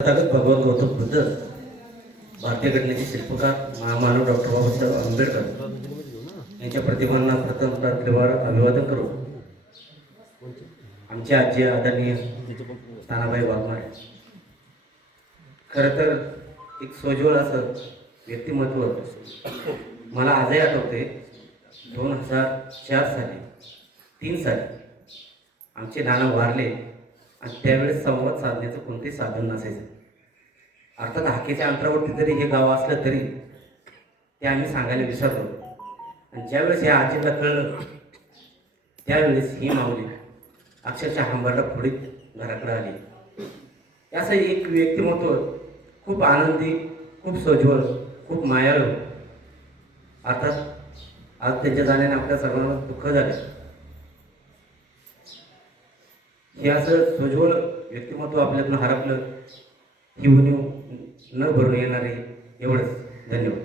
भगवान गौतम बुद्ध, भारतीय घटनेचे शिल्पकार महामानव डॉक्टर बाबासाहेब आंबेडकर यांच्या प्रतिमांना प्रथम प्रार्थनेवर अभिवादन करू. आमचे आजी आदरणीय तानाबाई वाघमारे खरं तर एक सोज्वळ असं व्यक्तिमत्व मला आजही आठवते. 2004 साली 3 साली आमचे नाना वारले आणि त्यावेळेस संवाद साधण्याचं कोणतेही साधन नसायचं. अर्थात हाकेच्या अंतरावरती जरी हे गाव असलं तरी ते आम्ही सांगायला विसरलो. आणि ज्यावेळेस या आजीला कळलं त्यावेळेस ही माऊली अक्षरशः हंबरला फोडीत घराकडे आली. असं एक व्यक्तिमत्व खूप आनंदी, खूप सोज्वळ, खूप मायाळू. अर्थात आज त्यांच्या जाण्याने आपल्या सर्वांना दुःख झाले. हे असं सोज्वळ व्यक्तिमत्व आपल्यातून हरपलं ही उणीव न भरून येणारे एवढंच. धन्यवाद.